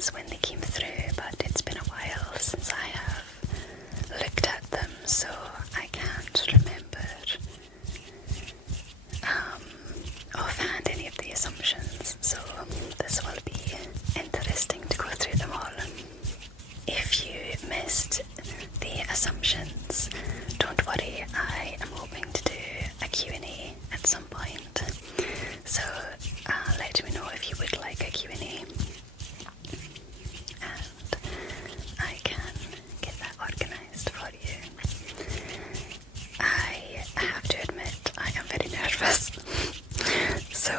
questions when they came through, but it's been a while since I have looked at them, so I can't remember offhand any of the assumptions, so this will be interesting to go through them all. If you missed the assumptions, don't worry, I am hoping to do a Q&A at some point, so let me know if you would like a Q&A, and I can get that organised for you. I have to admit, I am very nervous, so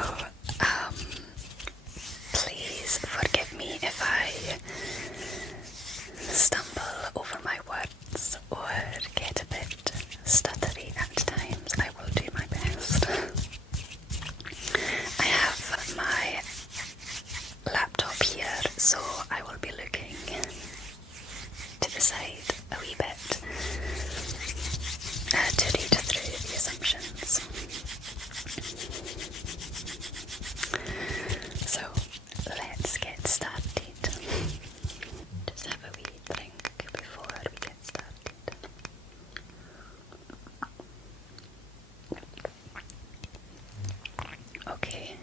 please forgive me if I stumble over my words or get a bit stuttery at times. I will do my best. I have my laptop here, so I will be looking to the side a wee bit to read through the assumptions. So let's get started. Just have a wee drink before we get started. Okay.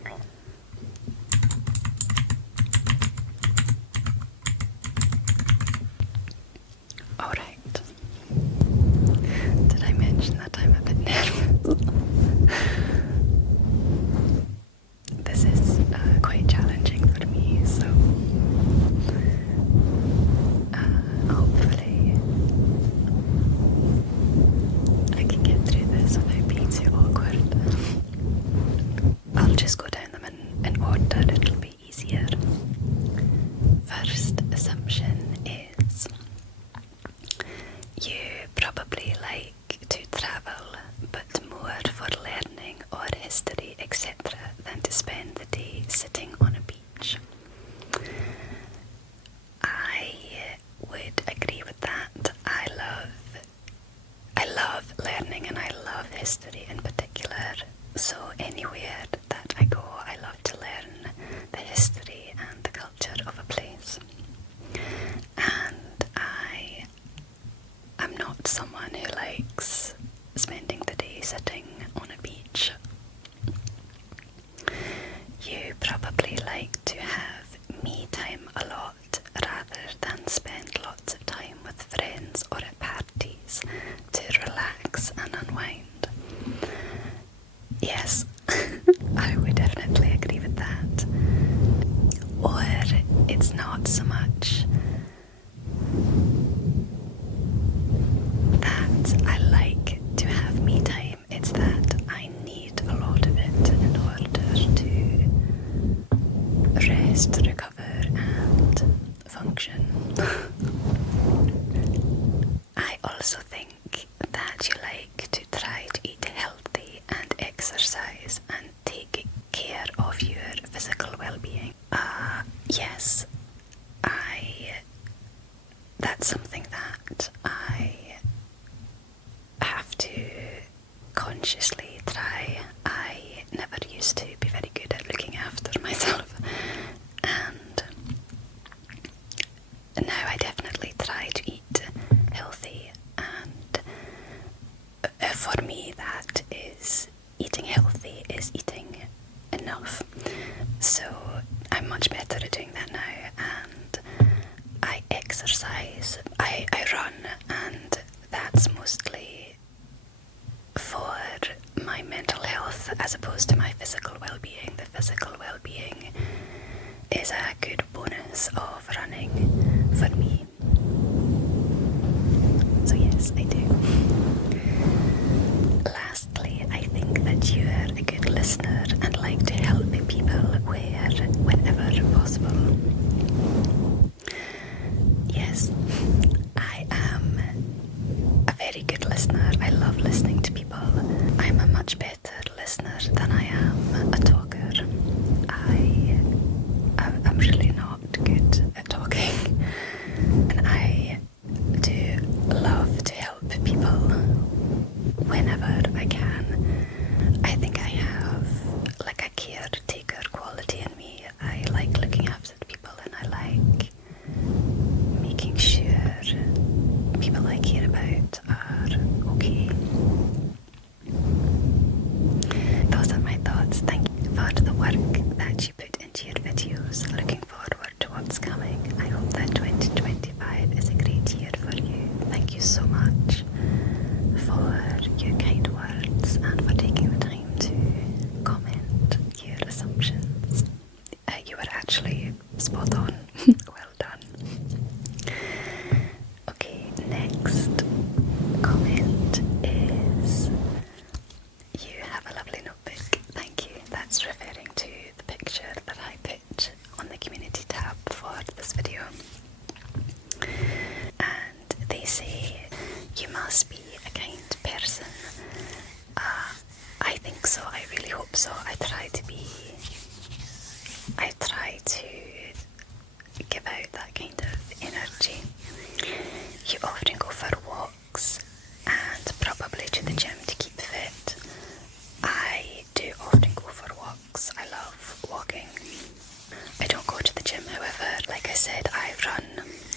Alright. Did I mention that I'm a bit nervous? This is quite challenging for me, so hopefully I can get through this without being too awkward. I'll just go down them in order, it'll be easier. First assumption is you probably like to travel, but more for learning or history, etc., than to spend the day sitting on a beach. I would agree with that. I love learning, and I love history in particular. So anywhere that I go, I love to learn the history and the culture of a place. And I'm not someone who likes spending the day sitting on a beach. You probably like to have me time a lot rather than spend lots of time with friends or at parties to relax and unwind. Yes, I would definitely agree with that. Or it's not so much that I like to have me time, it's that I need a lot of it in order to rest, recover and function. I also think that you like to try to eat healthy and exercise and take care of your physical well-being. Yes, that's something that I have to consciously try. I never used to be very good at looking after myself, and now I definitely try to eat healthy, and for me that is eating healthy is eating enough. So I'm much better at doing that now, and I exercise, I run, and that's mostly for my mental health as opposed to my physical well-being. The physical well-being is a good bonus of running for me. So yes, I do. Lastly, I think that you are a good listener and like to help people whenever possible. Yes, I am a very good listener. I love listening to people. I'm a much better listener than I am a talker. I'm really not good at talking, and I do love to help people darling. I hope that 2025 is a great year for you. Thank you so much for your kind words and for taking the time to comment your assumptions. You were actually spot on. Well done. Okay, next comment is, you have a lovely notebook. Thank you. That's referring to the picture that I put on the community tab for this video. And they say, you must be a kind person. I think so. I really hope so. I try to give out that kind of energy. You often go for walks and probably to the gym to keep fit. I do often go for walks. I love walking. I don't go to the gym, however. Like I said, I run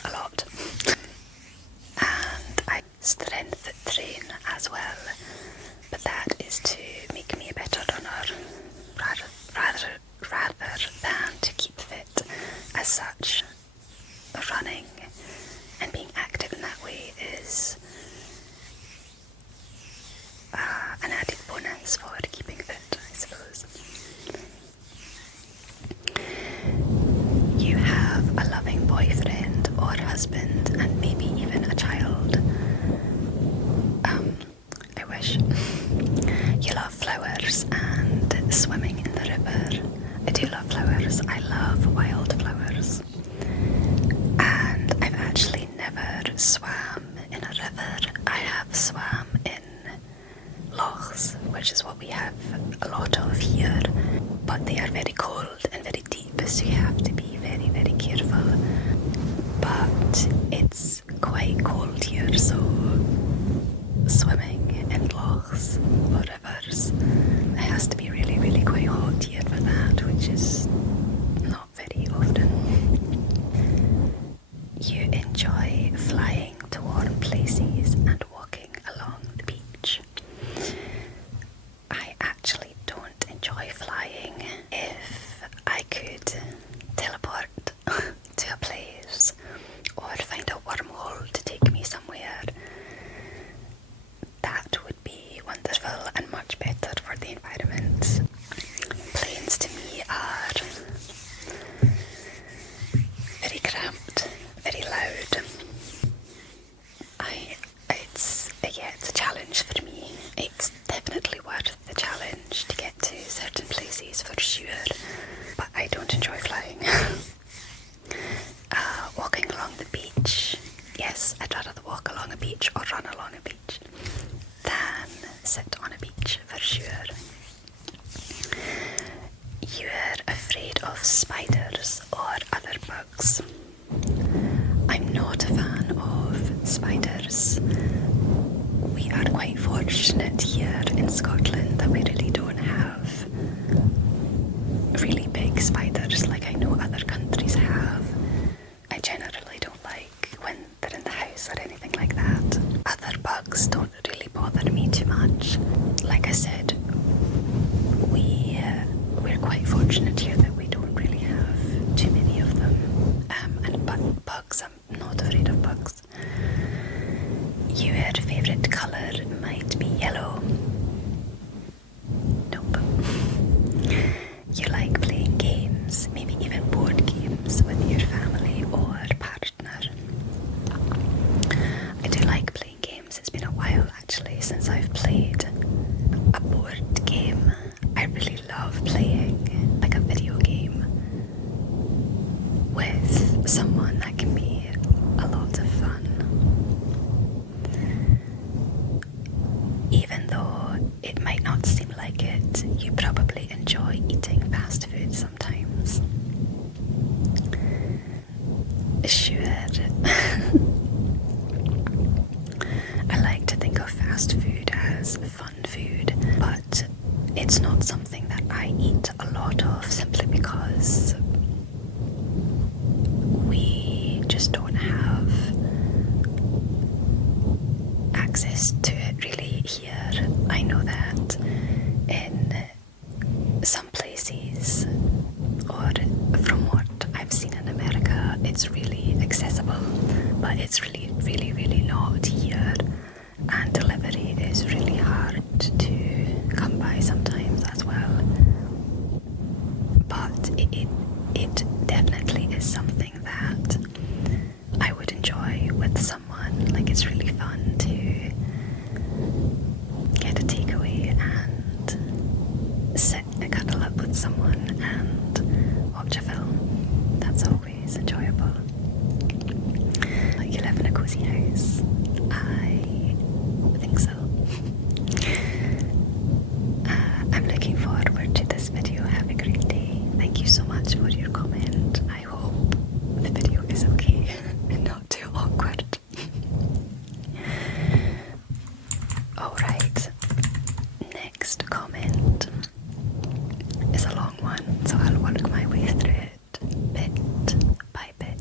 a lot. And I strength train as well. But that is to make me a better runner rather than to keep fit as such. Running and being active in that way is an added bonus for keeping fit, I suppose. You have a loving boyfriend or husband and maybe even a child. I wish. You love flowers and swimming in the river. I do love flowers. I love wildflowers. And I've actually never swam in a river. I have swam in lochs, which is what we have a lot of here. But they are very cold and very deep, so you have to be very, very careful. But it's quite cold here, so swimming in lochs or rivers, it has to be really, really quite hot here for that, which is not very often. You enjoy flying to warm places and walking along the beach. I actually don't enjoy flying. If I could teleport to a place or find a wormhole to take me somewhere, that would be wonderful and much better for the environment. Planes to me are very cramped, very loud. It's a challenge for me. It's definitely worth the challenge to get to certain places for sure, but I don't enjoy flying. Walking along the beach, yes, I'd rather walk along a beach or run along a beach than sit on a beach for sure. You're afraid of spiders or other bugs. I'm not a fan of spiders. We are quite fortunate here in Scotland that we really don't have really big spiders like I know other countries have. I generally don't like when they're in the house or anything like that. Other bugs don't really bother me too much. Like I said, we're quite fortunate here that we don't really have too many of them. And bugs, I'm not afraid of bugs. Your favourite colour might be yellow. Nope. You like playing games, maybe even board games with your family or partner. I do like playing games. It's been a while actually since I've played a board game. I really love playing like a video game with someone. That can be a lot of fun. Even though it might not seem like it, you probably enjoy eating fast food sometimes. Sure. I like to think of fast food as fun food, but it's not something that I eat a lot of simply because we just don't have access to it really here. I know that in some places, or from what I've seen in America, it's really accessible, but it's really not here, and delivery is really hard to come by sometimes as well. But it definitely is something that I would enjoy with someone. Like, it's really fun to get a takeaway and sit and cuddle up with someone and watch a film. That's always enjoyable. You live in a cozy house? I think so. I'm looking forward to this video. Have a great day. Thank you so much for your comment. I hope the video is okay and not too awkward. Alright, next comment is a long one, so I'll work my way through it bit by bit.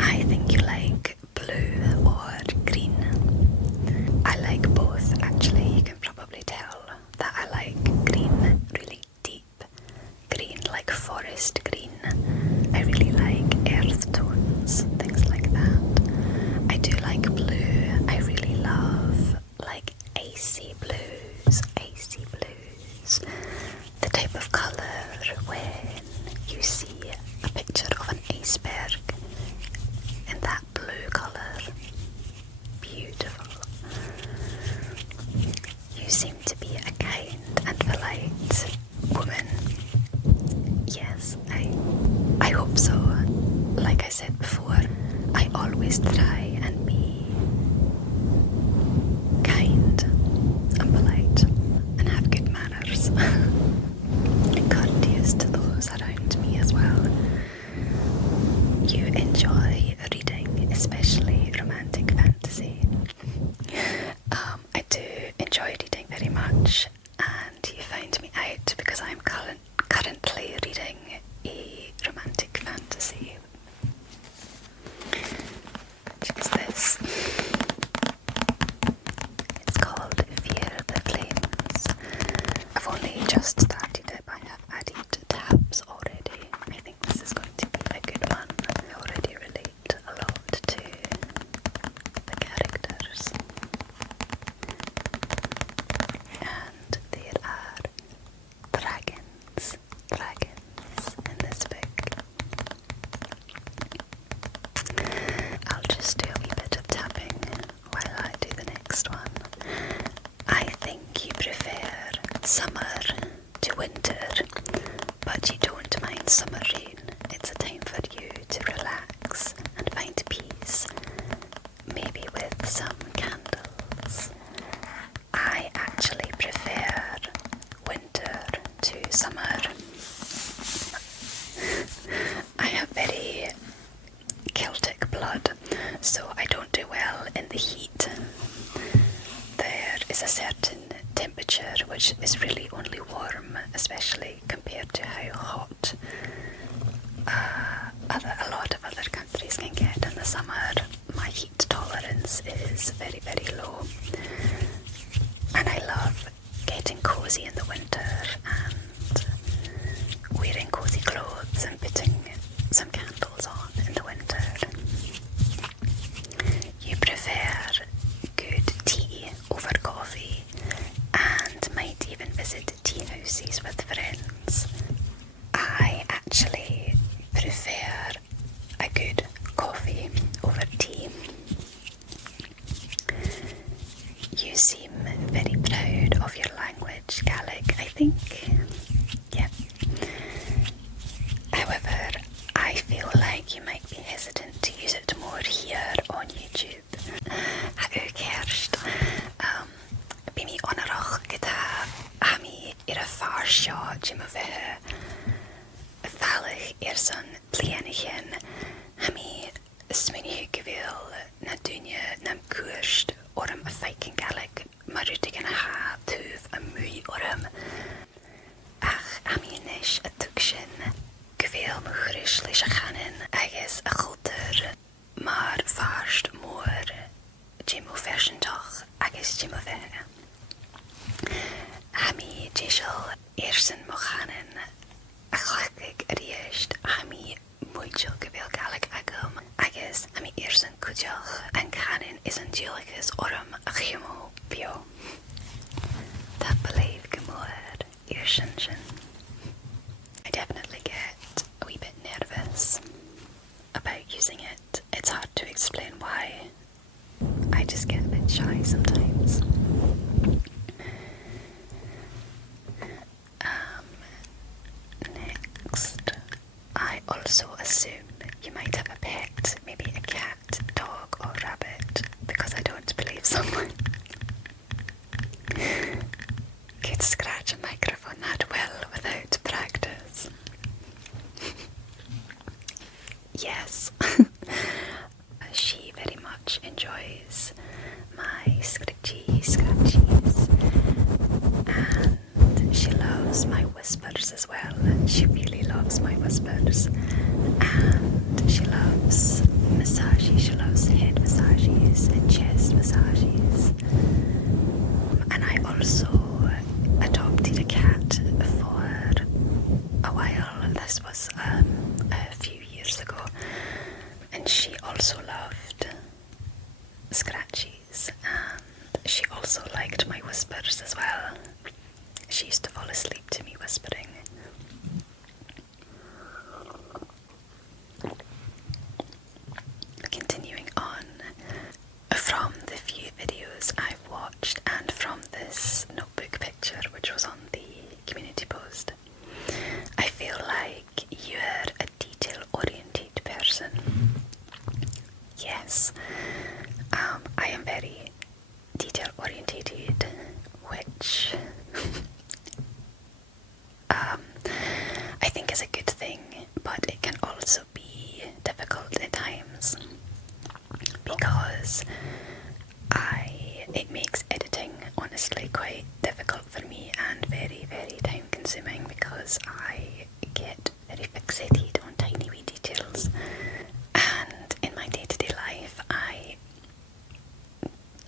I think you like blue or green. I like both, actually. You can probably tell that I like green, really deep green, like forest green. I really like earth tones, things like that. I do like blue. I really love like icy blues. The type of colour when you see a picture of an iceberg in that blue colour. Beautiful. You seem to be a kind and polite woman. Yes, I hope so. Like I said before, I always try and be kind and polite and have good manners. Courteous to those around me as well. You enjoy reading, especially romantic fantasy. I do enjoy reading very much, and you find me out because I'm currently reading a romantic fantasy, which is this. It's called Fear the Flames. I've only just started it, but I have added tabs already. I think this is going to be a good one. I already relate a lot to the characters. And there are dragons in this book. I'll just do a wee bit of tapping while I do the next one. I think you prefer summer to winter, but you don't mind summer rain. It's a time for you to relax and find peace, maybe with some candles. I actually prefer winter to summer. I have very Celtic blood, so I don't do well in the heat. There is a certain temperature which is really only warm, especially compared to how hot a lot of other countries can get in the summer. My heat tolerance is very, very low, and I love getting cozy in the winter and wearing cozy clothes and putting some candles on in the winter. You prefer good tea over coffee and might even visit tea houses with friends. I actually prefer a good coffee over tea. You seem very proud of your language, Gaelic, I think. Yeah. However, I feel like you might be hesitant to use it more here on YouTube. Hag kerst. Bimi onarach gita hami ira farsha jimavehe. Valig ersan plienigen hami smini gewil na dunje nam koerst orum a feikin Gaelic marutigen ha tuv a mui orum. Ach hami nish a tukshin gewil muhrish lish a chanin agus a chulter maar farst moor jimu verschentach agus jimavehe. Hami jishal ersen mochanin a chlachig riesht a mi muidjil go bhfuil Gaelic agam agus a mi san cúideach an canan is an dúlachas orm a chiomó bio. Tá believe go mór sin. I definitely get a wee bit nervous about using it. It's hard to explain why. I just get a bit shy sometimes. Next, I also assume you might have a pet, maybe a cat, dog or rabbit, because I don't believe someone could scratch a microphone that well without practice. Yes, she very much enjoys my scratchies, and she loves my whispers as well. She really loves my whispers, and she loves massages. She loves head massages and chest massages. And I also adopted a cat for a while. This was a few years ago, and she also loved scratchies, and she also liked my whispers as well. She used to fall asleep to me whispering. Continuing on, from the few videos I've watched and from this notebook picture which was on the community post, I feel like you're a detail-oriented person. Yes, I am very detail-orientated, which I think is a good thing, but it can also be difficult at times because it makes editing honestly quite difficult for me and very, very time consuming because I get very fixated on tiny wee details. And in my day-to-day life,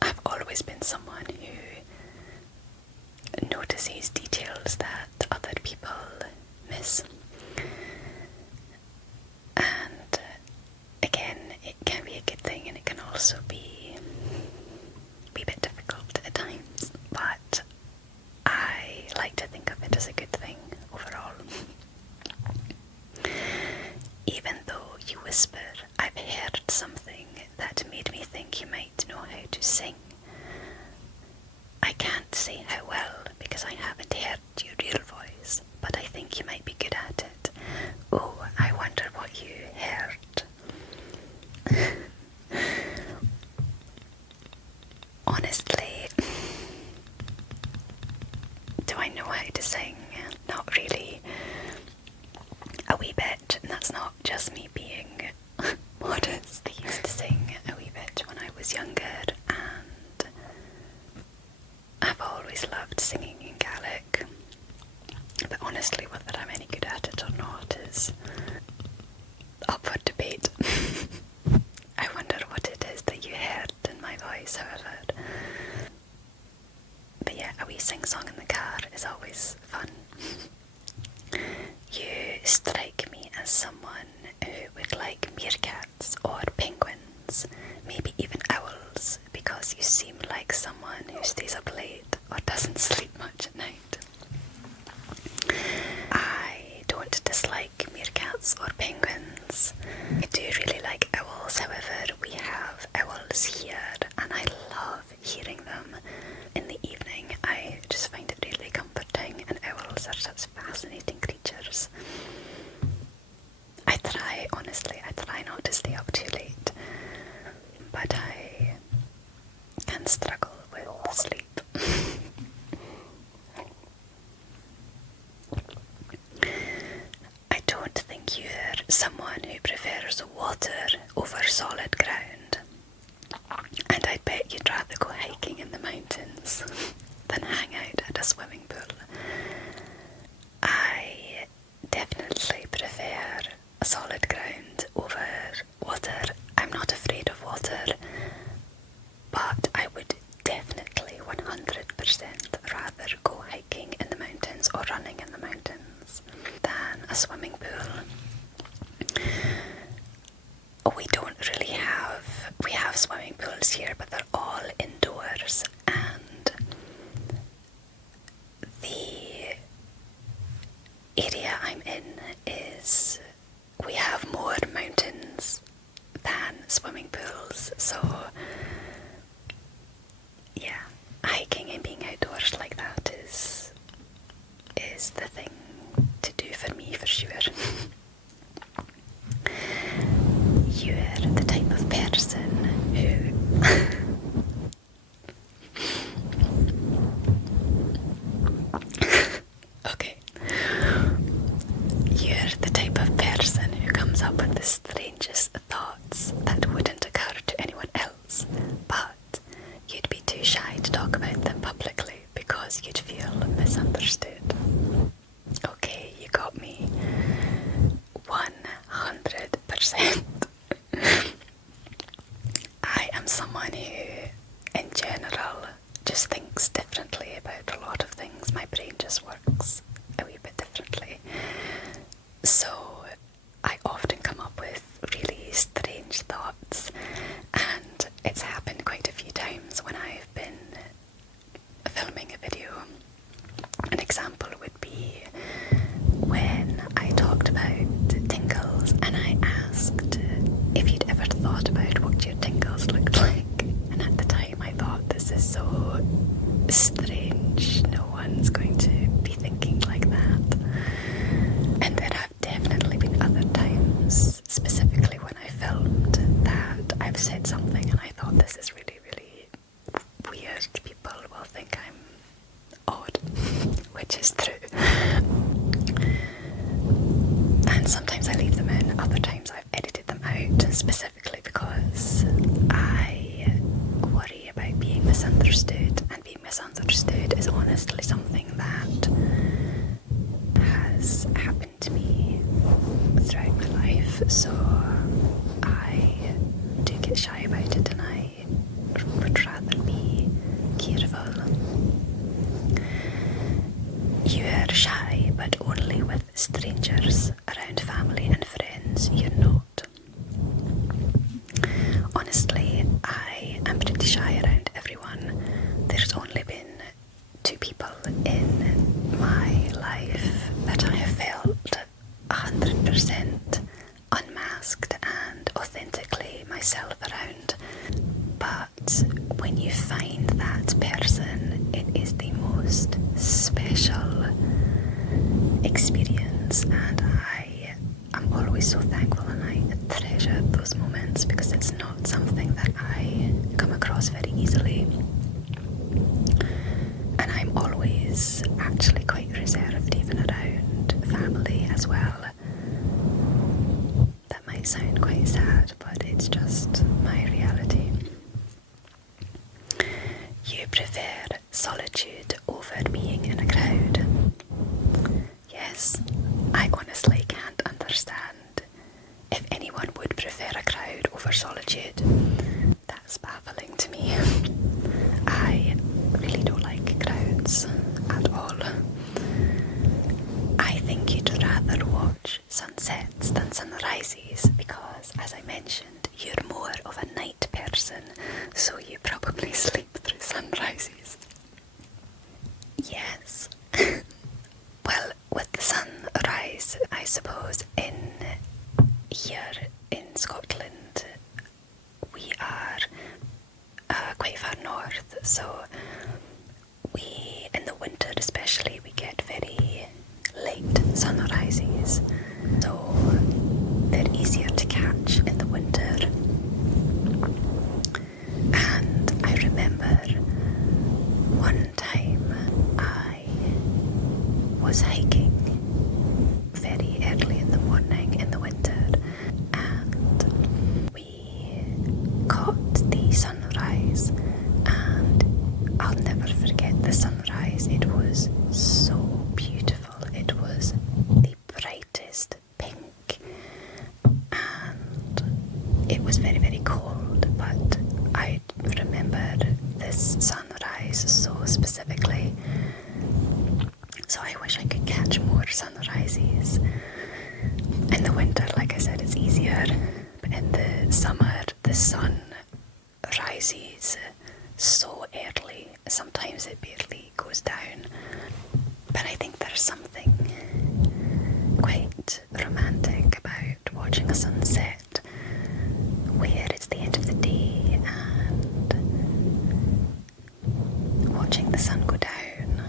I've always been someone who notices details that other people miss. And again, it can be a good thing and it can also be a bit difficult at times, but I like to think of it as a good thing overall. Even though you whisper, I've heard something that made me think you might know how to sing. I can't say how well because I haven't heard your real voice, but I think you might be good at it. Oh, I wonder what you heard. Honestly, do I know how to sing? Not really. A wee bit, and that's not just me being modest. I used to sing a wee bit when I was younger, and I've always loved singing in Gaelic. But honestly, whether I'm any good at it or not is up for debate. I wonder what it is that you heard in my voice, however. But yeah, a wee sing-song in the car is always fun. You strike me as someone who would like meerkats or penguins, maybe even owls, because you seem like someone who stays up late or doesn't sleep much at night. I don't dislike meerkats or penguins. I do really like owls, however, we have owls here and I love hearing them in the evening. I just find it really comforting, and owls are such fascinating creatures. I try not to stay up too late, but I can struggle with sleep. I don't think you're someone who prefers water over solid ground, and I bet you'd rather go hiking in the mountains than hang out at a swimming pool. I definitely prefer solid ground over water. I'm not afraid of water, but I would definitely 100% rather go hiking in the mountains or running in the mountains than a swimming pool. we don't really we have swimming pools here, but they're all indoors, and the area I'm in we have more mountains than swimming pools, so yeah, hiking and being outdoors like that is the thing to do for me, for sure. You're the type of person who okay. You're the type of person who comes up with the strangest thoughts that wouldn't occur to anyone else, but you'd be too shy to talk about them publicly because you'd feel misunderstood. Okay, you got me. 100%. I am someone who, in general, just thinks differently about a lot of things. My brain just works a wee bit differently. So I often come up with really strange thoughts, and it's happened quite a few times when I've been filming a video. An example would be when I talked about tingles and I asked if you'd ever thought about what your tingles looked like, and at the time I thought, this is so strange, no one's going to be thinking like that. And there have definitely been other times, specifically when I filmed, that I've said something and I thought, this is really, really weird, people will think I'm odd, which is true. And sometimes I leave them in, other times I've edited them out, specifically because I worry about being misunderstood, and being misunderstood is honestly something that has happened to me throughout my life, so I do get shy about it, and I would rather be careful. You're shy, but only with strangers. Around family and friends, you're not. Honestly, I am pretty shy around everyone. There's only been 2 people in my life that I have felt 100% unmasked and authentically myself around. But when you find that person, it is the most special experience, and I'm always so thankful, and I treasure those moments because it's not something that I come across very easily. And I'm always actually quite reserved, even around family as well. That might sound quite sad, but it's just my reality. You prefer solitude over being in a crowd. Yes, I honestly can't understand if anyone would prefer a crowd over solitude. That's baffling to me. I really don't like crowds at all. I think you'd rather watch sunsets than sunrises because, as I mentioned, you're more of a night person, so you probably sleep through sunrises. Yes. Well, with the sunrise, I suppose here in Scotland, we are quite far north, so in the winter especially, we get very late sunrises, so they're easier to catch in the winter. And I remember one time I was hiking very early in the morning in the winter, and we caught the sunrise, and I'll never forget the sunrise. It was so beautiful. It was the brightest pink, and it was very, very cold, but I remember this sunrise so specifically. So I wish I could catch more sunrises. In the winter, like I said, it's easier, but in the summer, the sun rises so early, sometimes it barely goes down. But I think there's something quite romantic about watching a sunset where it's the end of the day and watching the sun go down.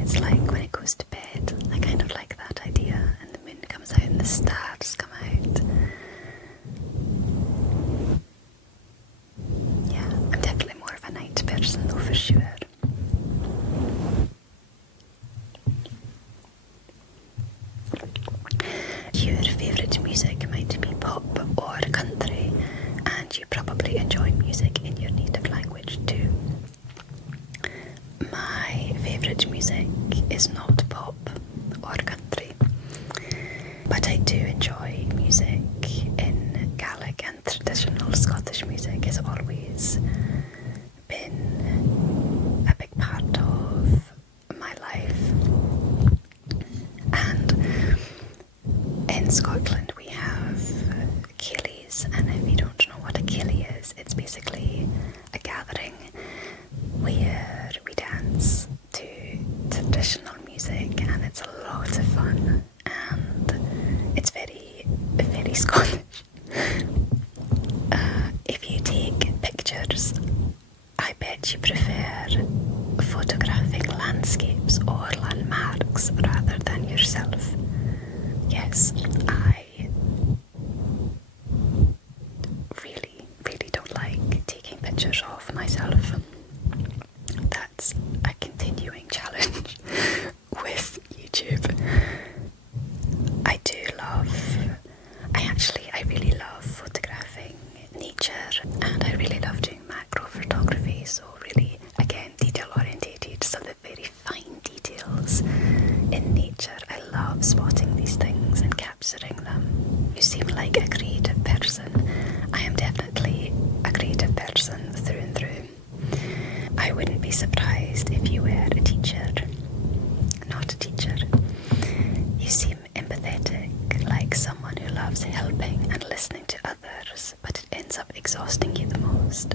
It's like when it goes to bed. I kind of like that idea, and the moon comes out and the stars come out. Yeah, I'm definitely more of a night person though, for sure. Your favourite music might be pop or country, and you probably enjoy music in your native language too. My favourite music is not pop or country, but I do enjoy music in Gaelic, and traditional Scottish music has always been a big part of my life. And in Scotland we have ceilidhs, and if you don't know what a ceilidh is, it's basically a gathering where we dance to traditional music, and it's a lot of fun, and it's very, very Scottish. If you take pictures, I bet you prefer photographing landscapes or landmarks rather than yourself. Yes, I really, really don't like taking pictures of myself. That's a continuing challenge with YouTube. I really love photographing nature, and I really love doing macro photography, so really, again, detail orientated, so the very fine details in nature. I love spotting these things and capturing them. You seem like a creative person. I am definitely a creative person through and through. I wouldn't be surprised if you were a teacher. Not a teacher. You seem empathetic, like someone who loves helping and listening to others, but it ends up exhausting you the most.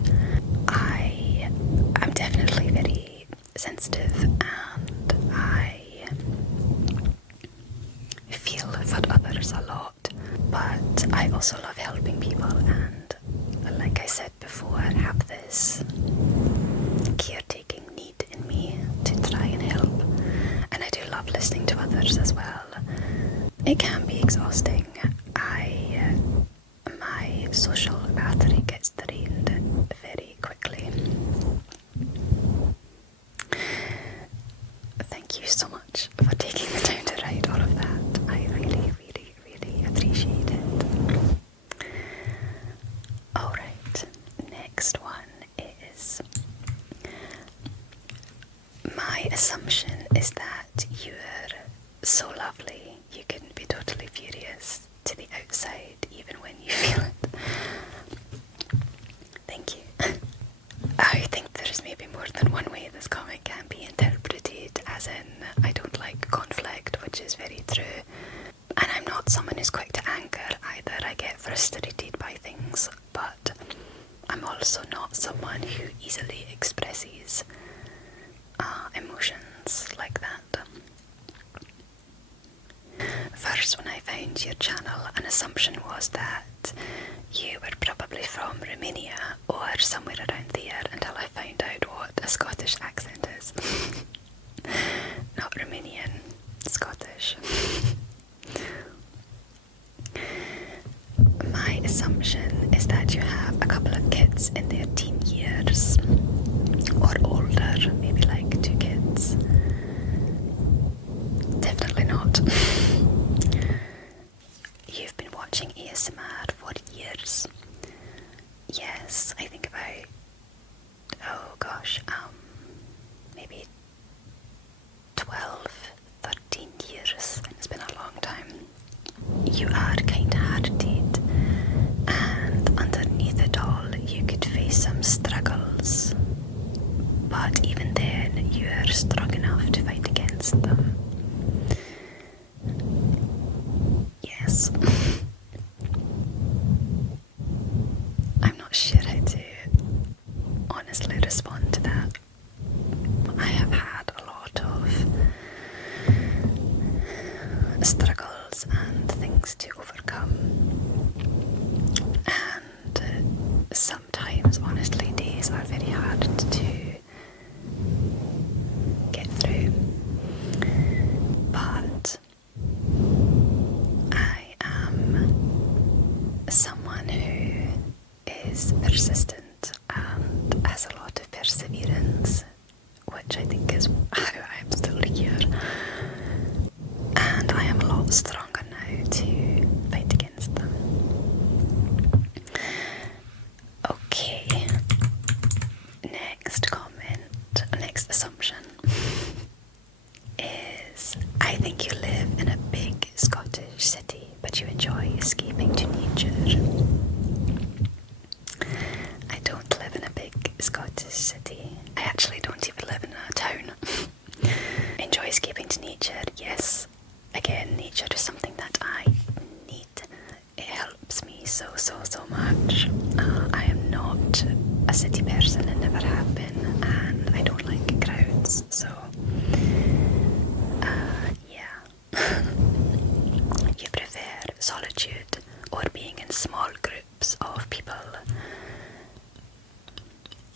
I'm definitely very sensitive, and I feel for others a lot, but I also love helping people, and like I said before, have this caretaking need in me to try and help, and I do love listening to others as well. It can be exhausting. My social battery gets drained very quickly. Thank you so much for taking the time to write all of that. I really, really, really appreciate it. Alright, next one is, my assumption is that you're so lovely you couldn't be totally furious to the outside even when you feel it. Thank you. I think there's maybe more than one way this comic can be interpreted, as in I don't like conflict, which is very true. And I'm not someone who's quick to anger either. I get frustrated by things, but I'm also not someone who easily expresses emotions like that. First, when I found your channel, an assumption was that you were probably from Romania or somewhere around there, until I found out what a Scottish accent is. Not Romanian, Scottish. My assumption is that you have a couple of kids in their teen years, or older, maybe like 2 kids. Definitely not. You've been watching ASMR for years. Yes, I think about, maybe 12, 13 years. It's been a long time. You are kind-hearted, and underneath it all you could face some struggles, but even then you're strong enough to fight against them. Yes. escaping to nature. I don't live in a big Scottish city. I actually don't even live in a town. Enjoy escaping to nature, yes. Again, nature is something that I need. It helps me so much. I am not a city person and never have been, and I don't like crowds, so yeah. You prefer solitude or being in small groups of people?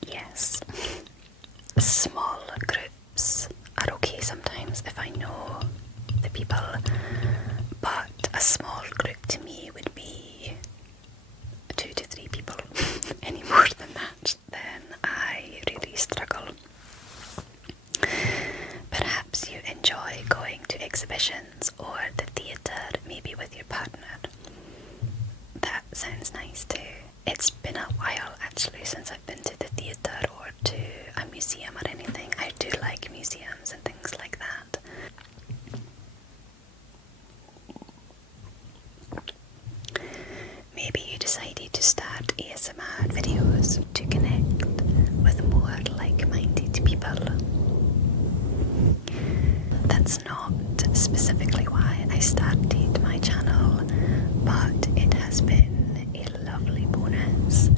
Yes. Small groups are okay sometimes if I know the people, but a small group to me would be 2 to 3 people. Any more than that, then I really struggle. Perhaps you enjoy going to exhibitions or the theatre, maybe with your partner. That sounds nice too. It's been a while actually since I've been to the theatre or to a museum or anything. I do like museums and things like that. Maybe you decided to start ASMR videos to connect with more like-minded people. That's not specifically why I started my channel, but it has been a lovely bonus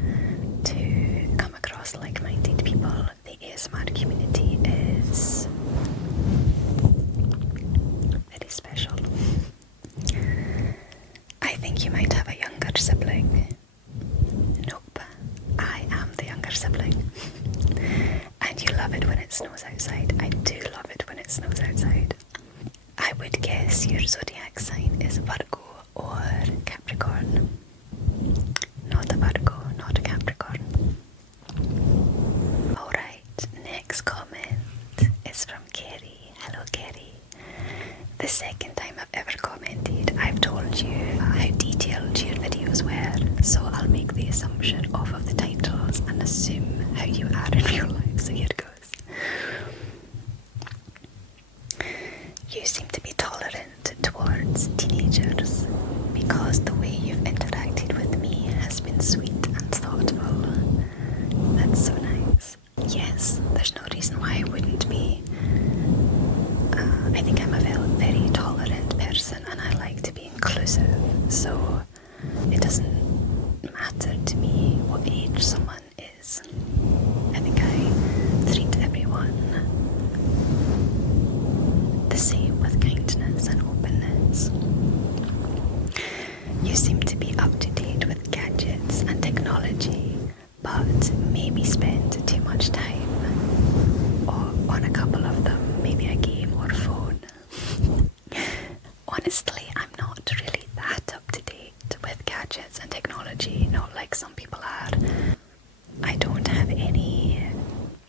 to come across like-minded people. The ASMR community is very special. I think you might have a younger sibling. Nope, I am the younger sibling. And you love it when it snows outside. I do love it when it snows outside. I would guess your zodiac sign is Virgo or Capricorn. Not a Virgo, not a Capricorn. Alright, next comment is from Kerry. Hello Kerry. The second time I've ever commented, I've told you how detailed your videos were, so I'll make the assumption off of the titles and assume how you are in real life, so here goes. You seem to be tolerant towards teenagers because the way you've interacted with me has been sweet and thoughtful. That's so nice. Yes, there's no reason why I wouldn't be. I think I'm a very tolerant person and I like to be inclusive, so it doesn't matter to me what age someone is. I think I treat everyone the same with kindness and openness. You seem to be up to date with gadgets and technology, but maybe spend too much time on a couple of them, maybe a game or phone. Honestly, I'm not really that up to date with gadgets and technology, not like some people are. I don't have any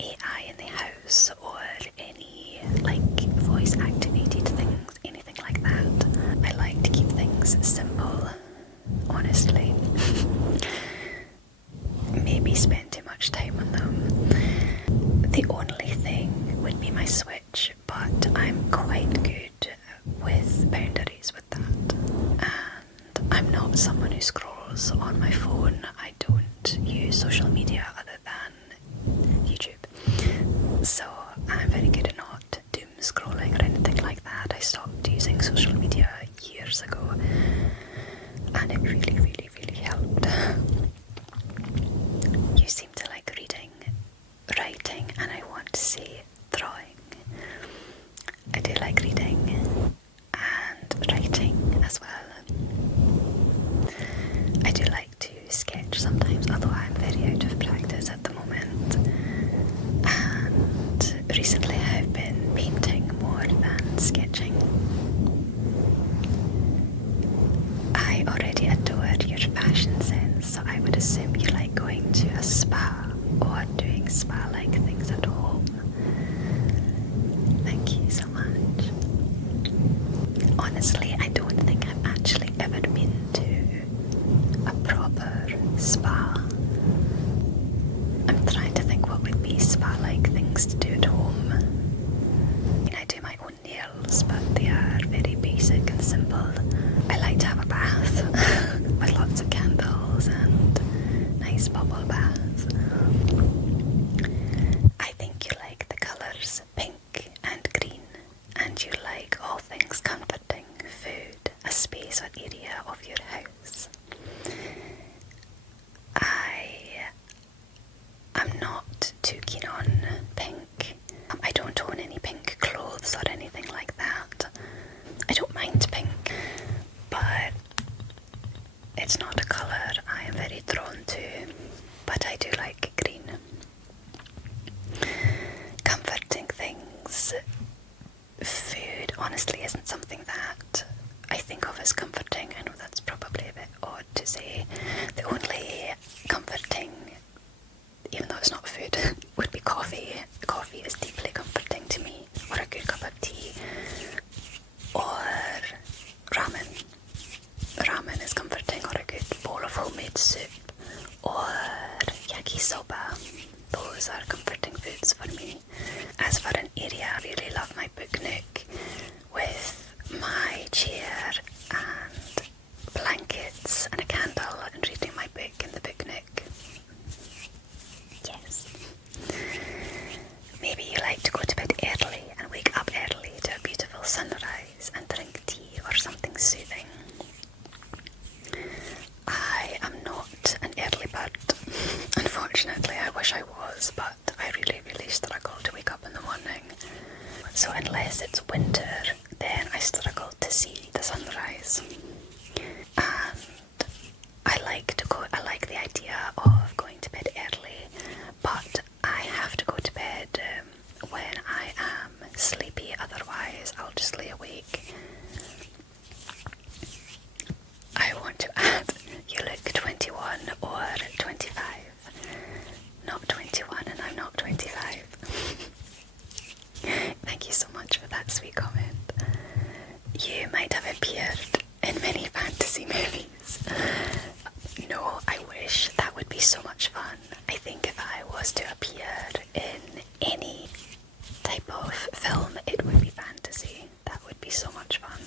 AI in the house or any voice activated things, anything like that. I like to keep things simple, honestly. Maybe spend too much time on them. The only thing would be my Switch, but I'm quite good with boundaries with that. And I'm not someone who scrolls on my phone. I don't use social media other than YouTube. So I'm very good at not doom scrolling or anything like that. I stopped using social media years ago and it really helped. You seem to like reading, writing, and I want to say drawing. I do like reading and writing as well. I do like to sketch sometimes, although I'm very out of practice at the moment. And recently I've been painting more than sketching. I already adore your fashion sense, so I would assume you like going to a spa or doing spa-like things at home. Thank you so much. Honestly, I don't think I've actually ever been to a proper spa. I'm trying to think what would be spa-like things to do at home. I mean, I do my own nails, but they are very basic and simple. I like to have a bath. It's not a colour I am very drawn to, but I do like green. Comforting things. Food honestly isn't something that I think of as comforting. I know that's probably a bit odd to say. The only comforting, even though it's not food, would be coffee. Coffee is deeply comforting to me, or a good cup of tea, or ramen. Ramen is comforting, or a good bowl of homemade soup, or yakisoba. Those are comforting foods for me. As for an area, I really love my book nook with my chair and blankets and a candle and reading my book in the book nook. Yes. Maybe you like to go to bed early and wake up early to a beautiful sunrise and drink tea or something soothing. I am not an early bird. Unfortunately, I wish I was, but I really, really struggle to wake up in the morning. So unless it's winter, then I struggle to see the sunrise. And I like the idea of going to bed early, but I have to go to bed when I am sleepy, otherwise I'll just lay awake. I want to add, you look 21 or 25. Not 21 and I'm not 25. Thank you so much for that sweet comment. You might have appeared in many fantasy movies. No, I wish. That would be so much fun. I think if I was to appear in any type of film, it would be fantasy. That would be so much fun.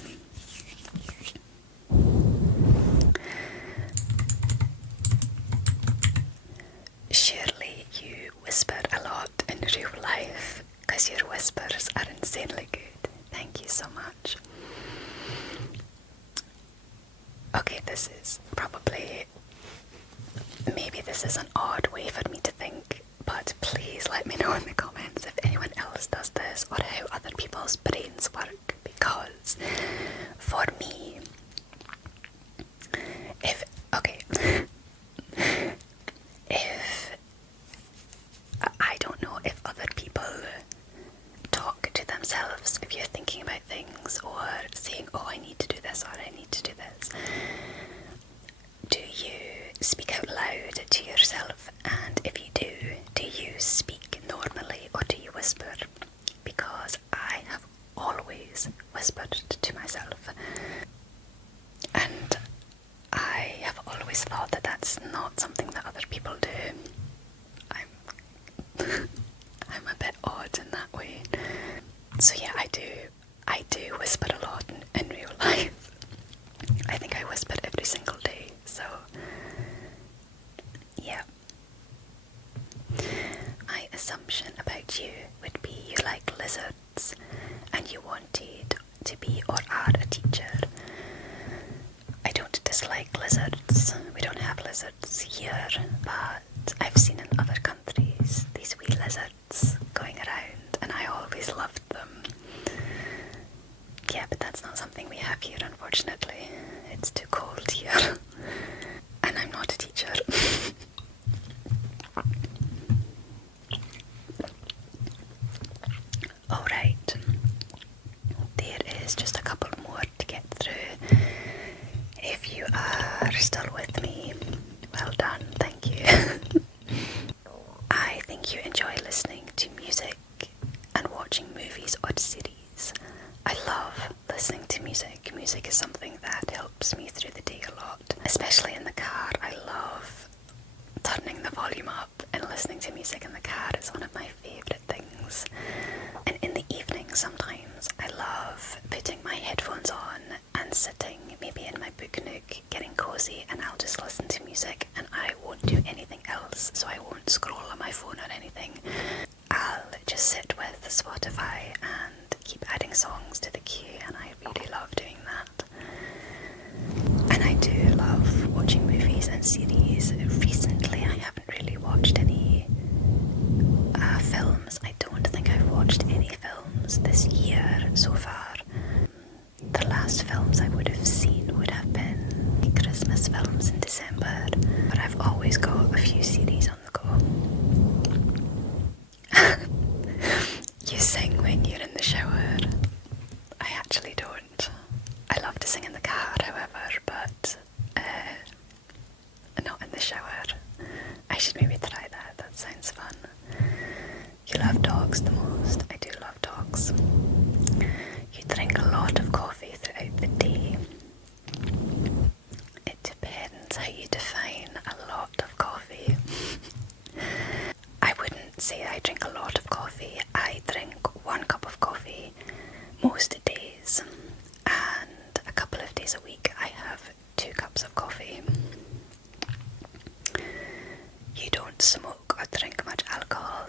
Surely you whisper a lot in real life, because your whispers are insanely good. Thank you so much. Okay, this is probably, maybe this is an odd way for me to think, but please let me know in the comments if anyone else does this or how other people's brains work, because for me, if I don't know if other people talk to themselves, if you're thinking about things or saying, oh, I need to do this or I need to do this. Do you speak out loud to yourself? And if you do you speak normally or do you whisper? Because I have always whispered to myself. And I have always thought that that's not something that other people do. I'm a bit odd in that way. So yeah, I do whisper a lot in real life. I think I whisper every single day, so yeah. My assumption about you would be you like lizards and you wanted to be or are a teacher. I don't dislike lizards. We don't have lizards here, but I've seen in other countries these wee lizards going around and I always loved them. Yeah, but that's not something we have here, unfortunately. It's too cold here. And I'm not a teacher. Alright. There is just a couple more to get through. If you are still with me, well done, thank you. I think you enjoy listening to music and watching movies or series. I love listening to music. Music is something that helps me through the day a lot, especially in the car. I love turning the volume up and listening to music in the car. It's one of my favourite things. And in the evening sometimes I love putting my headphones on and sitting maybe in my book nook getting cozy, and I'll just listen to music and I won't do anything else, so I won't scroll on my phone or anything. I'll just sit with Spotify and keep adding songs to the queue, and I really love doing that. And I do love watching movies and series. Recently I haven't really watched any films. I don't think I've watched any films this year so far. The last films I would have seen would have been Christmas Christmas films in December, but I've always got a few series on the go. You sing when you're in the shower. I actually don't. I love to sing in the car, however, but not in the shower. I should maybe try that. That sounds fun. You love dogs the most. I do love dogs. You drink a lot of coffee throughout the day. It depends how you define a lot of coffee. I wouldn't say I drink a lot of coffee. I drink 1 cup of coffee most days, and a couple of days a week I have 2 cups of coffee. You don't smoke or drink much alcohol,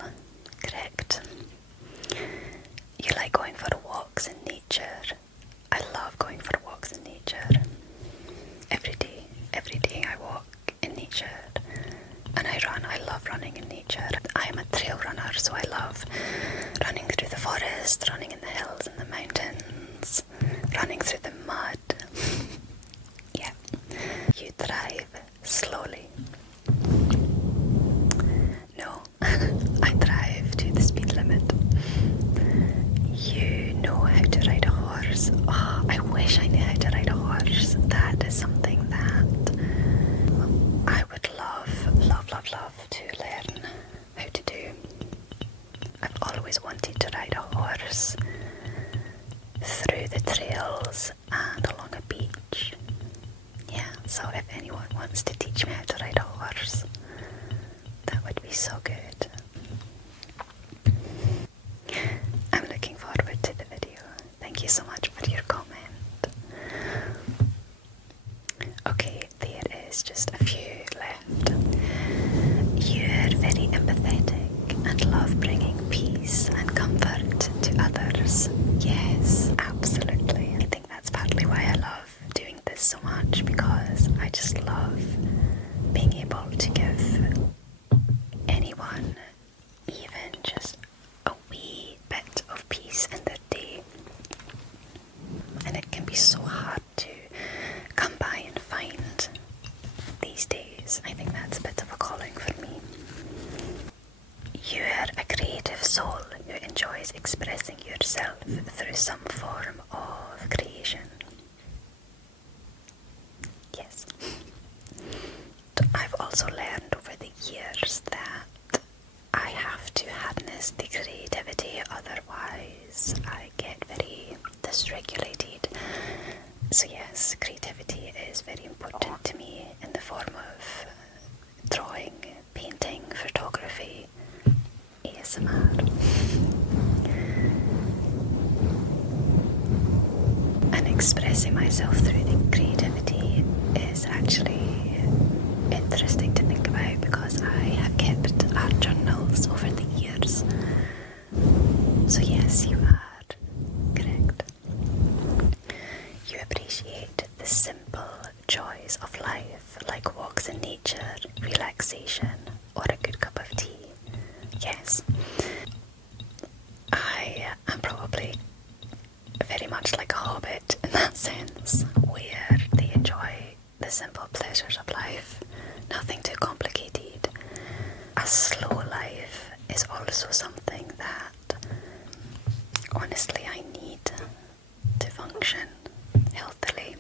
correct? You like going for walks in nature. I love going for walks in nature. Every day I walk in nature, and I run. I love running in nature. I am a trail runner, so I love running through the forest, running in the hills and the mountains, running through the mud. Yeah. You drive slowly. No, I drive to the speed limit. You know how to ride a horse. Oh, I wish I knew how to ride a horse. That is something that I would love to learn how to do. I've always wanted to ride a horse through the trails and along a beach. Yeah, so if anyone wants to teach me how to ride a horse, that would be so good. I'm looking forward to the video. Thank you so much for your comment. Okay, there is just a few left. You're very empathetic and love bringing peace and comfort to others. Yes, absolutely. I think that's partly why I love doing this so much, because I just love being able to give anyone even just a wee bit of peace in their day. And it can be so hard to come by and find these days. I think that's a bit of a calling for me. You're a creative soul who enjoys expressing yourself through some form of creation. Yes. I've also learned over the years that I have to harness the creativity, otherwise I get very dysregulated. So yes, creativity is very important to me in the form of drawing, painting, photography, ASMR. And expressing myself through the creativity is actually interesting to think about, because I have kept art journals over the years. So yes, you are correct. You appreciate the simple joys of life, like walks in nature, relaxation, or a good cup of tea. Yes. I am probably very much like a hobbit in that sense, where they enjoy the simple pleasures of life, nothing too complicated. A slow life is also something that honestly I need to function healthily.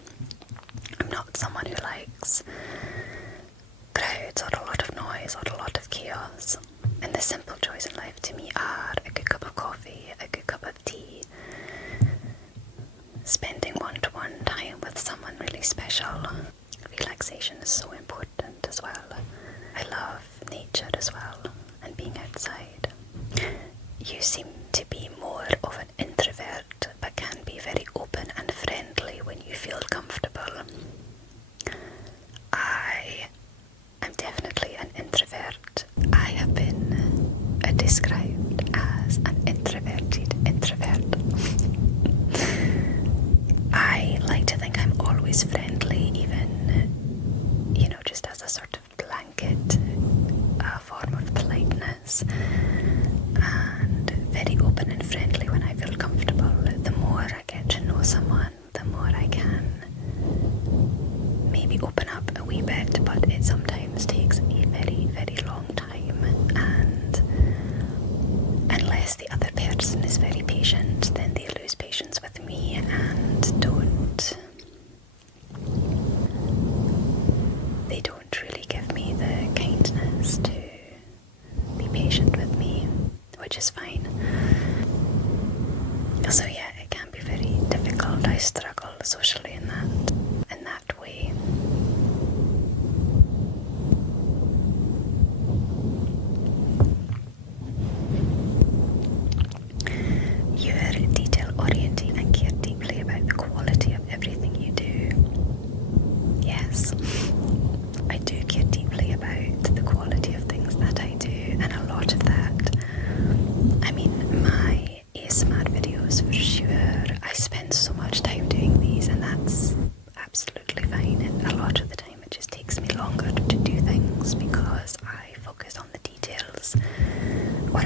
I'm not someone who likes crowds or a lot of noise or a lot of chaos. And the simple joys in life to me are a good cup of coffee, a good cup of tea, spending one-to-one time with someone really special. Relaxation is so important as well. I love nature as well, and being outside. You seem to be more of an introvert, but can be very open and friendly when you feel comfortable. I am definitely an introvert. I have been described as an introverted introvert. I like to think I'm always friendly, even, just as a sort of blanket, a form of politeness, and very open and friendly when I feel comfortable. The more I get to know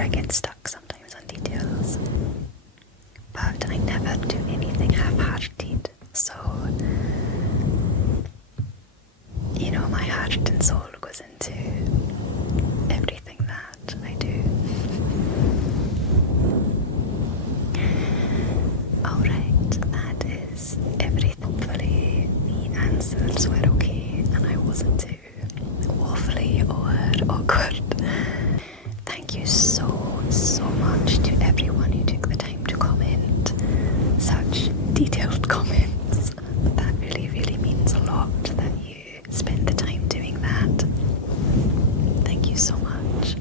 I get stuck sometimes on details. But I never do anything half-hearted, so, you know, my heart and soul goes into everything that I do. Alright, that is everything. Hopefully the answers were okay and I wasn't too waffly or awkward. Thank you so much to everyone who took the time to comment. Such detailed comments. That really means a lot that you spend the time doing that. Thank you so much.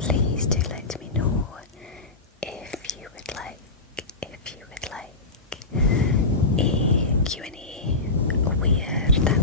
Please do let me know if you would like a Q&A where that